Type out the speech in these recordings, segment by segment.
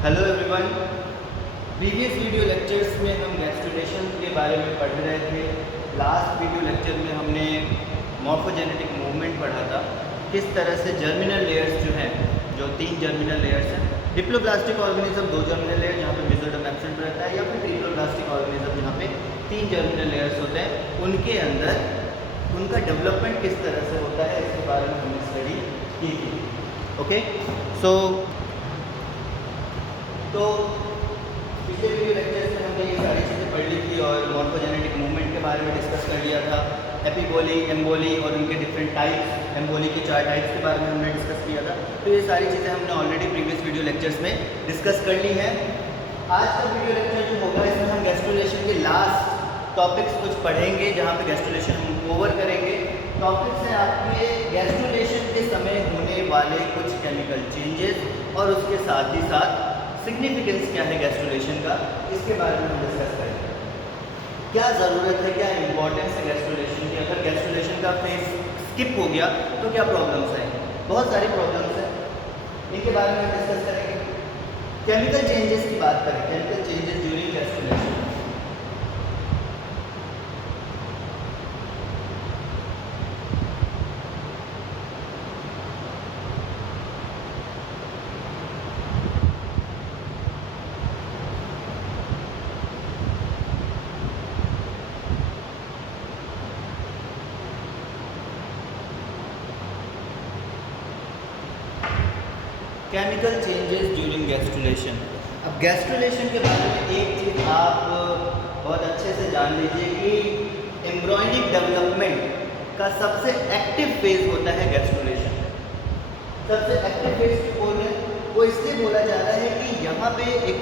Hello everyone. Previous video lectures में हम gastrulation के बारे में पढ़ रहे थे। लास्ट वीडियो लेक्चर में हमने मॉर्फोजेनेटिक मूवमेंट पढ़ा था, किस तरह से जर्मिनल लेयर्स जो हैं, जो 3 जर्मिनल लेयर्स हैं, डिप्लोब्लास्टिक ऑर्गेनिज्म 2 जर्मिनल लेयर जहाँ पे मेसोडर्म एब्सेंट रहता है, या फिर ट्रिप्लोब्लास्टिक ऑर्गेनिज्म जहाँ पे 3 जर्मिनल लेयर्स होते हैं, उनके अंदर उनका डेवलपमेंट किस तरह से होता है, इसके बारे में हमने स्टडी की थी। ओके, तो पिछले वीडियो लेक्चर्स में हमने ये सारी चीज़ें पढ़ ली थी और मॉर्फोजेनेटिक मूवमेंट के बारे में डिस्कस कर लिया था। एपिबोली, एम्बोली और उनके डिफरेंट टाइप्स, एम्बोली के 4 टाइप्स के बारे में हमने डिस्कस किया था। तो ये सारी चीज़ें हमने ऑलरेडी प्रीवियस वीडियो लेक्चर्स में डिस्कस कर ली हैं। आज का वीडियो लेक्चर जो होगा, इसमें हम गैस्ट्रुलेशन के लास्ट टॉपिक्स कुछ पढ़ेंगे, जहाँ पे गैस्ट्रुलेशन हम कवर करेंगे। टॉपिक्स हैं आपके गैस्ट्रुलेशन के समय होने वाले कुछ केमिकल चेंजेस और उसके साथ ही साथ सिग्निफिकेंस क्या है गैस्ट्रुलेशन का, इसके बारे में हम डिस्कस करेंगे। क्या ज़रूरत है, क्या इंपॉर्टेंस है गैस्ट्रुलेशन की, अगर गैस्ट्रुलेशन का फेज स्किप हो गया तो क्या प्रॉब्लम्स आएंगे। बहुत सारी प्रॉब्लम्स हैं, इनके बारे में हम डिस्कस करेंगे। केमिकल चेंजेस की बात करें, chemical changes during gastrulation. Chemical changes during gastrulation. अब गैस्ट्रुलेशन के बारे में एक चीज़ आप बहुत अच्छे से जान लीजिए कि एम्ब्रॉयनिक डेवलपमेंट का सबसे एक्टिव फेज होता है गैस्ट्रुलेशन। सबसे एक्टिव फेज क्यों बोल रहे हैं, वो इसलिए बोला जाता है कि यहाँ पे एक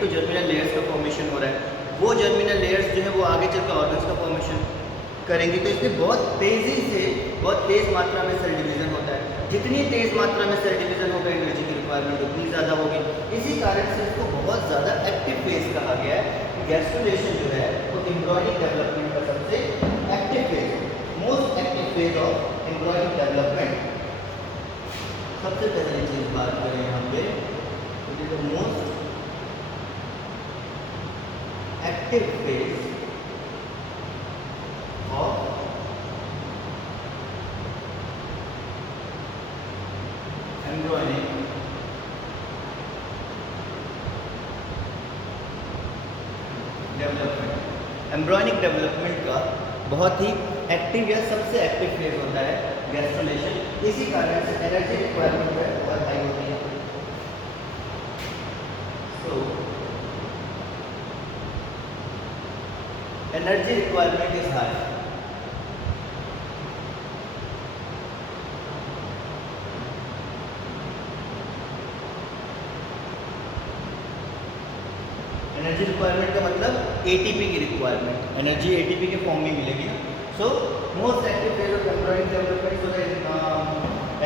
तो जर्मिनल लेयर्स का फॉर्मेशन हो रहा है। वो जर्मिनल लेयर्स जो है वो आगे चल के ऑर्गन्स का फॉर्मेशन करेंगी, तो इसलिए बहुत तेज़ी से, बहुत तेज़ मात्रा में सेल डिवीज़न होता है। जितनी तेज़ मात्रा में सेल डिवीज़न होगा, एनर्जी की रिक्वायरमेंट उतनी ज़्यादा होगी। इसी कारण से इसको बहुत ज़्यादा एक्टिव फेज कहा गया है। गैस्ट्रुलेशन जो है वो एम्ब्रॉयनिक डेवलपमेंट का सबसे active phase, most active phase of embryonic development. सबसे पहली चीज़ बात करें यहाँ पे, it is the most active phase of embryonic development. Embryonic development का बहुत ही एक्टिव या सबसे एक्टिव फेज होता है गैस्ट्रुलेशन। इसी कारण से एनर्जी रिक्वायरमेंट है बहुत हाई होती है। So energy requirement is high. Energy requirement का मतलब एटीपी की रिक्वायरमेंट, एनर्जी एटीपी के फॉर्म में मिलेगी ना। So most active phase of embryonic development, so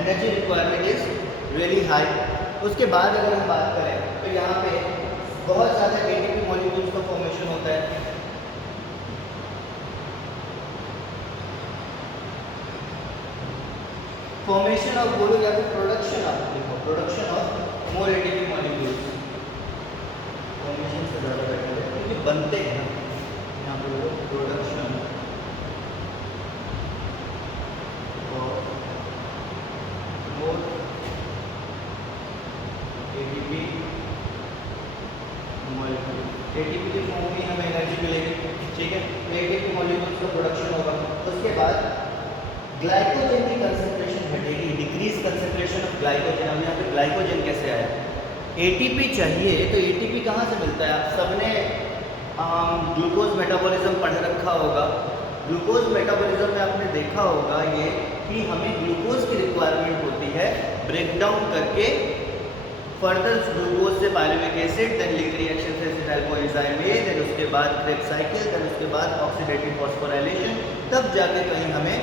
energy requirement is really high. उसके बाद अगर हम बात करें तो यहाँ पे बहुत ज़्यादा एटीपी मॉलिक्यूल्स का फॉर्मेशन होता है। फॉर्मेशन ऑफ बोलो या फिर प्रोडक्शन ऑफ, देखो production of more ATP molecules. Formation से ज़्यादा बेटर है क्योंकि बनते हैं ना, यहाँ पे वो प्रोडक्शन और मोर एटीपी मॉलिक्यूल। एटीपी के फॉर्म में हमें एनर्जी मिलेगी, ठीक है। एटीपी मॉलिक्यूल्स का प्रोडक्शन होगा। उसके बाद ग्लाइकोजन की कंसंट्रेशन घटेगी, डिक्रीज कंसंट्रेशन ऑफ ग्लाइकोजन। अब यहाँ पे ग्लाइकोजन कैसे आया, एटीपी चाहिए तो एटीपी कहाँ से मिलता है। आप सबने ग्लूकोज मेटाबॉलिज्म पढ़ रखा होगा। ग्लूकोज मेटाबॉलिज्म में आपने देखा होगा ये कि हमें ग्लूकोज की रिक्वायरमेंट होती है ब्रेक डाउन करके फर्दर ग्लूकोज से pyruvic acid, then lead reaction से एसिटाइल कोएंजाइम ए, देन उसके बाद क्रेब्स साइकिल, देन उसके बाद ऑक्सीडेटिव फॉस्फोराइलेशन, तब जाके कहीं हमें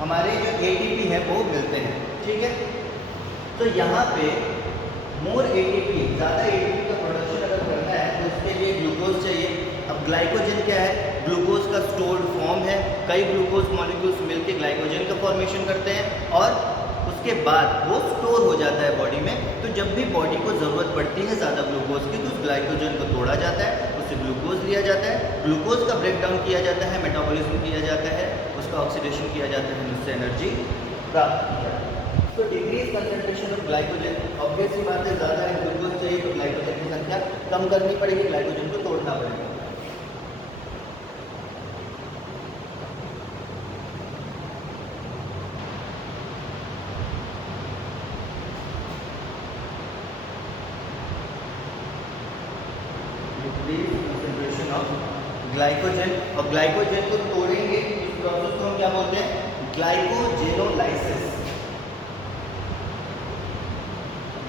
हमारे जो एटीपी है वो मिलते हैं, ठीक है। तो यहाँ पे मोर एटीपी, ज़्यादा एटीपी का प्रोडक्शन अगर करना है तो उसके लिए ग्लूकोज चाहिए। अब ग्लाइकोजन क्या है, ग्लूकोज का स्टोर्ड फॉर्म है। कई ग्लूकोज मॉलिक्यूल्स मिलकर ग्लाइकोजन का फॉर्मेशन करते हैं और उसके बाद वो स्टोर हो जाता है बॉडी में। तो जब भी बॉडी को ज़रूरत पड़ती है ज़्यादा ग्लूकोज की, तो उस ग्लाइकोजन को तोड़ा जाता है, उससे ग्लूकोज लिया जाता है, ग्लूकोज का ब्रेक डाउन किया जाता है, मेटाबॉलिज्म किया जाता है, उसका ऑक्सीडेशन किया जाता है, उससे एनर्जी प्राप्त की जाती है। तो decrease concentration of glycogen, obvious सी बात है, ज़्यादा ग्लूकोज चाहिए तो ग्लाइकोजन की संख्या कम करनी पड़ेगी, ग्लाइकोजन को तोड़ना पड़ेगा। कंसंट्रेशन ऑफ ग्लाइकोजन, और ग्लाइकोजन को तोड़ेंगे, इस प्रोसेस को हम क्या बोलते हैं? ग्लाइकोजेनोलाइसिस।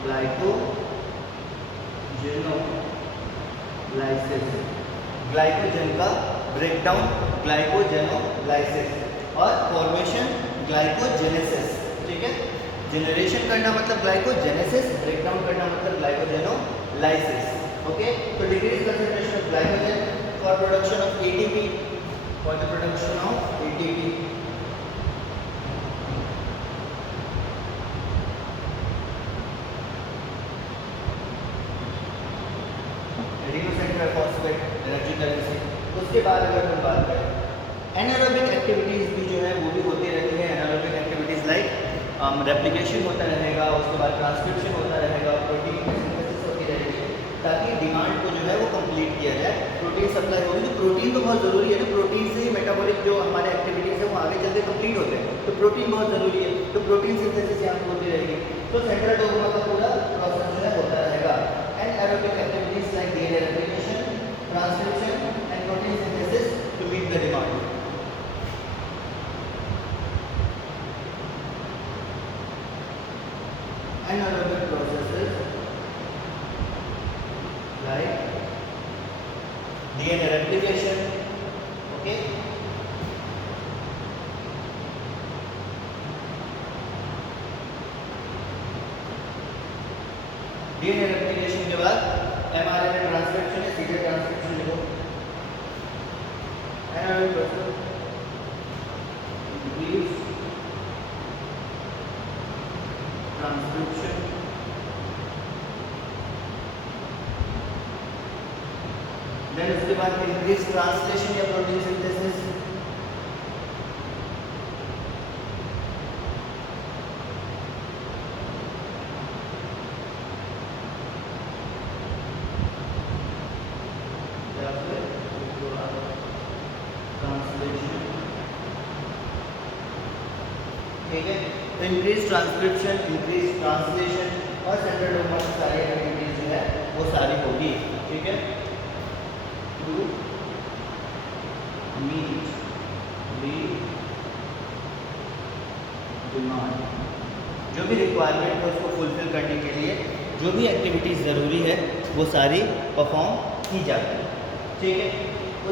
ग्लाइकोजेनोलाइसिस, ग्लाइकोजन का ब्रेकडाउन, ग्लाइकोजेनोलाइसिस, और फॉर्मेशन ग्लाइकोजेनेसिस। ठीक है, जनरेशन करना मतलब ग्लाइकोजेनेसिस, ब्रेकडाउन करना मतलब glycogenolysis. Okay, so decrease concentration of glycogen for production of ATP, for the production of ATP. Adenosine phosphate energy currency. उसके बाद अगर हम बात करें एनारोबिक एक्टिविटीज भी जो है वो भी होती रहती है। एनारोबिक एक्टिविटीज लाइक रेप्लिकेशन होता रहेगा, उसके बाद ट्रांसक्रिप्शन होता रहेगा, प्रोटीन की सिंथेसिस होती रहेगी, ताकि डिमांड को जो है वो कंप्लीट किया जाए, प्रोटीन सप्लाई होगी। तो प्रोटीन तो बहुत ज़रूरी है ना, प्रोटीन से ही मेटाबॉलिक जो हमारे एक्टिविटीज़ है वो आगे चलते कंप्लीट होते हैं, तो प्रोटीन बहुत ज़रूरी है। तो प्रोटीन सिंथेसिस यहाँ होती रहेगी। तो सेंट्रल डोग्मा का पूरा प्रोसेस जो है होता रहेगा। And aerobic activities like DNA replication, transcription and protein synthesis to meet the demand. Anaerobic processes like DNA replication, okay, DNA replication के बाद mRNA ट्रांसक्रिप्शन है, सीधे ट्रांसक्रिप्शन लिखो। Anaerobic process increase transcription, then उसके बाद इंक्रीज ट्रांसलेशन या protein synthesis, ठीक है। तो इंक्रीज ट्रांसक्रिप्शन, इंक्रीज ट्रांसलेशन और सेंट्रल डोग्मा की सारी एक्टिविटीज जो है वो सारी होगी। ठीक है, टू मीट दी डिमांड, जो भी रिक्वायरमेंट है उसको फुलफिल करने के लिए जो भी एक्टिविटीज़ ज़रूरी है वो सारी परफॉर्म की जाती है। ठीक है,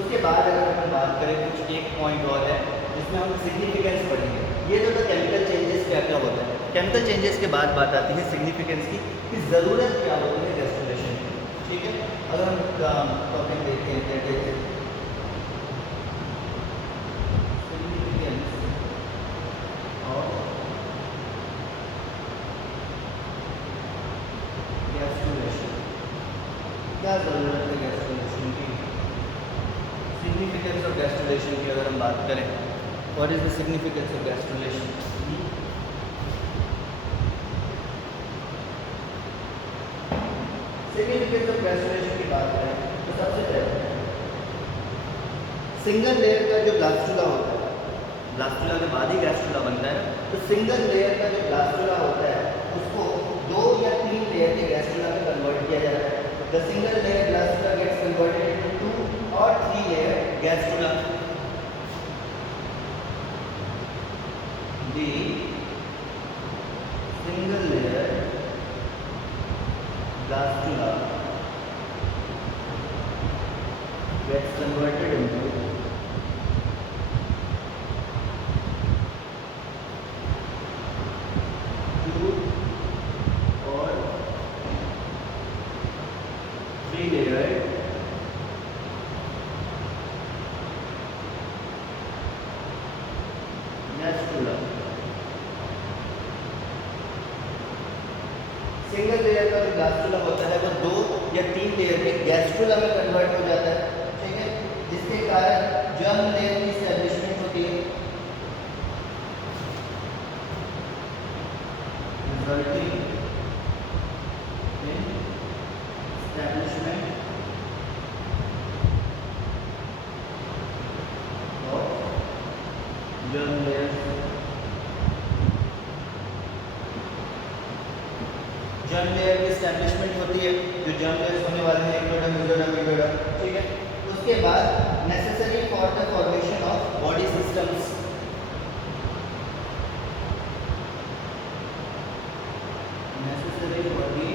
उसके बाद अगर हम बात करें कुछ एक पॉइंट और है जिसमें हम सिग्निफिकेंस पढ़ेंगे। ये जो केमिकल चेंजेस क्या क्या होता है, केमिकल चेंजेस के बाद बात आती है सिग्निफिकेंस की, कि ज़रूरत क्या होती है गैस्ट्रुलेशन की। ठीक है, अगर हम टॉपिक देखते हैं सिग्निफिकेंस ऑफ गैस्ट्रुलेशन, क्या ज़रूरत है गैस्ट्रुलेशन की। सिग्निफिकेंस ऑफ गैस्ट्रुलेशन की अगर हम बात करें, what is the significance of gastrulation. Significance of gastrulation की बात करें तो सबसे पहले सिंगल लेयर का जो ब्लास्टुला होता है, ब्लास्टुला के बाद ही गैस्ट्रुला बनता है, तो सिंगल लेयर का जो ब्लास्टुला होता है उसको 2 या 3 लेयर के गैस्ट्रुला में कन्वर्ट किया जाता है। The single layer blastula gets converted into 2 और 3 layer gastrula. The single layer blastula gets converted into 2 or 3 layered gastrula। Single layer का जो गास्ट्रुला होता है वो 2 या 3 लेयर के गैस्ट्रुला में कन्वर्ट हो जाता है, ठीक है, जिसके कारण जर्म लेयर की एस्टेब्लिशमेंट होती है, resulting in establishment germ layer. Germ layer की एस्टेब्लिशमेंट होती है, जो जर्म लेयर्स होने वाले हैं एक्टोडर्म, मेसोडर्म, एंडोडर्म, ठीक है। उसके बाद necessary for the formation of body systems, necessary for the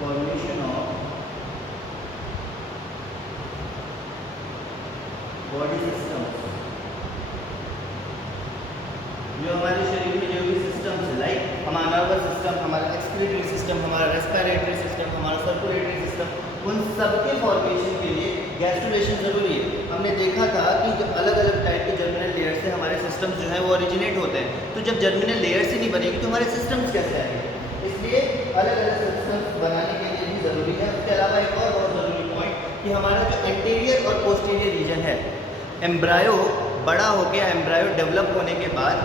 formation of body systems, जो हमारे शरीर में जो भी सिस्टम्स है, लाइक हमारा नर्वस सिस्टम, हमारा एक्सक्रीटरी सिस्टम, हमारा रेस्पिरेटरी सिस्टम, हमारा सर्कुलेटरी सिस्टम, उन सब के फॉर्मेशन के लिए गैस्ट्रुलेशन ज़रूरी है। हमने देखा था कि जब अलग अलग टाइप के जर्मिनल लेयर से हमारे सिस्टम्स जो है वो ओरिजिनेट होते हैं, तो जब जर्मिनल लेयर से नहीं बनेगी तो हमारे सिस्टम्स कैसे आएंगे? इसलिए अलग अलग सिस्टम्स बनाने के लिए भी ज़रूरी है। उसके अलावा एक और बहुत ज़रूरी पॉइंट कि हमारा जो एंटीरियर और पोस्टीरियर रीजन है, एम्ब्रायो बड़ा हो गया, एम्ब्रायो डेवलप होने के बाद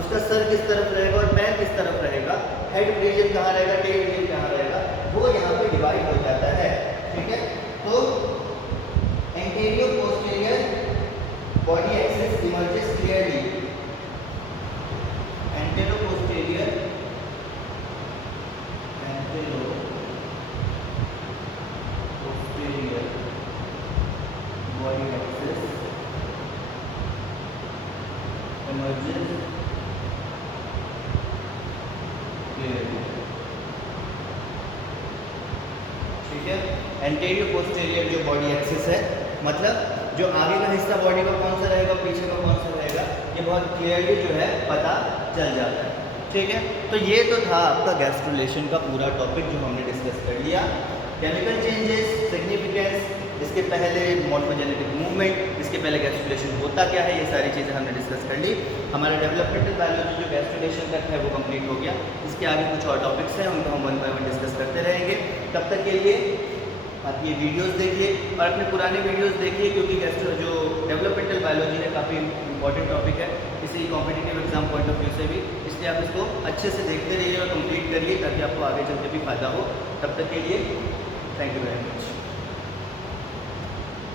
उसका सर किस तरफ रहेगा और पैर किस तरफ रहेगा, हेड रीजन कहाँ रहेगा, टेल रीजन कहाँ रहेगा, वो यहाँ पे डिवाइड हो जाता है, ठीक है। तो anterior posterior body axis emerges clearly, antero posterior body axis emerges ठीक है। एंटीरियर पोस्टीरियर जो बॉडी एक्सिस है, मतलब जो आगे का हिस्सा बॉडी का कौन सा रहेगा, पीछे का कौन सा रहेगा, ये बहुत क्लियरली जो है पता चल जाता है, ठीक है। तो ये तो था आपका गैस्ट्रुलेशन का पूरा टॉपिक जो हमने डिस्कस कर लिया। केमिकल चेंजेस, सिग्निफिकेंस, इसके पहले मॉर्फोजेनेटिक मूवमेंट, इसके पहले गैस्ट्रुलेशन होता क्या है, ये सारी चीज़ें हमने डिस्कस कर ली। हमारा डेवलपमेंटल बायोलॉजी जो गैस्ट्रुलेशन तक है वो कंप्लीट हो गया। इसके आगे कुछ और टॉपिक्स हैं, उनको हम 1 बाय 1 डिस्कस करते रहेंगे। तब तक के लिए आप ये वीडियोस देखिए और अपने पुराने वीडियोस देखिए, क्योंकि जो डेवलपमेंटल बायोलॉजी है काफ़ी इंपॉर्टेंट टॉपिक है किसी competitive exam point of view से भी, इसलिए आप इसको अच्छे से देखते रहिए और कंप्लीट करिए ताकि आपको आगे चलकर भी फायदा हो। तब तक के लिए थैंक यू वेरी मच।